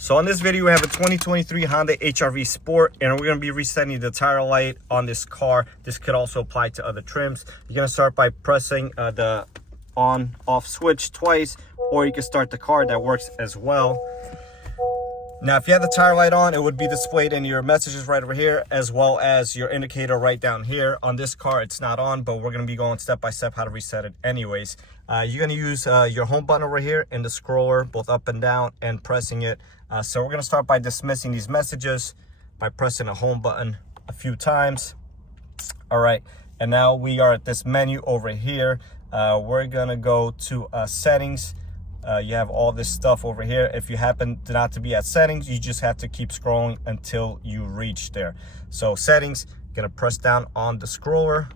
So on this video, we have a 2023 Honda HRV Sport, and we're going to be resetting the tire light on this car. This could also apply to other trims. You're going to start by pressing the on-off switch twice, or you can start the car. That works as well. Now, if you have the tire light on, it would be displayed in your messages right over here, as well as your indicator right down here. On this car, it's not on, but we're going to be going step by step how to reset it anyways. You're going to use your home button over here and the scroller, both up and down, and pressing it. So we're going to start by dismissing these messages by pressing the home button a few times. All right, and now we are at this menu over here. We're going to go to settings. You have all this stuff over here. If you happen not to be at settings, you just have to keep scrolling until you reach there. So settings, gonna press down on the scroller.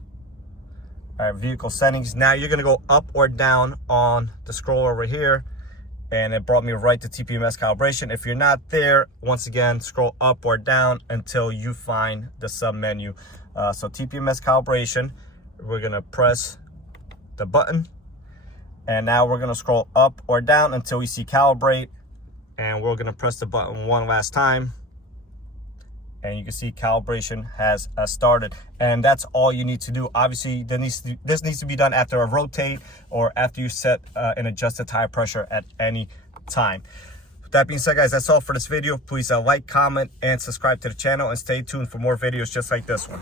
All right, vehicle settings. Now you're gonna go up or down on the scroller over here, and it brought me right to TPMS calibration. If you're not there, once again, scroll up or down until you find the sub menu. So TPMS calibration, we're gonna press the button. And now we're gonna scroll up or down until we see calibrate. And we're gonna press the button one last time. And you can see calibration has started. And that's all you need to do. Obviously, this needs to be done after a rotate or after you set and adjust the tire pressure at any time. With that being said, guys, that's all for this video. Please like, comment, and subscribe to the channel, and stay tuned for more videos just like this one.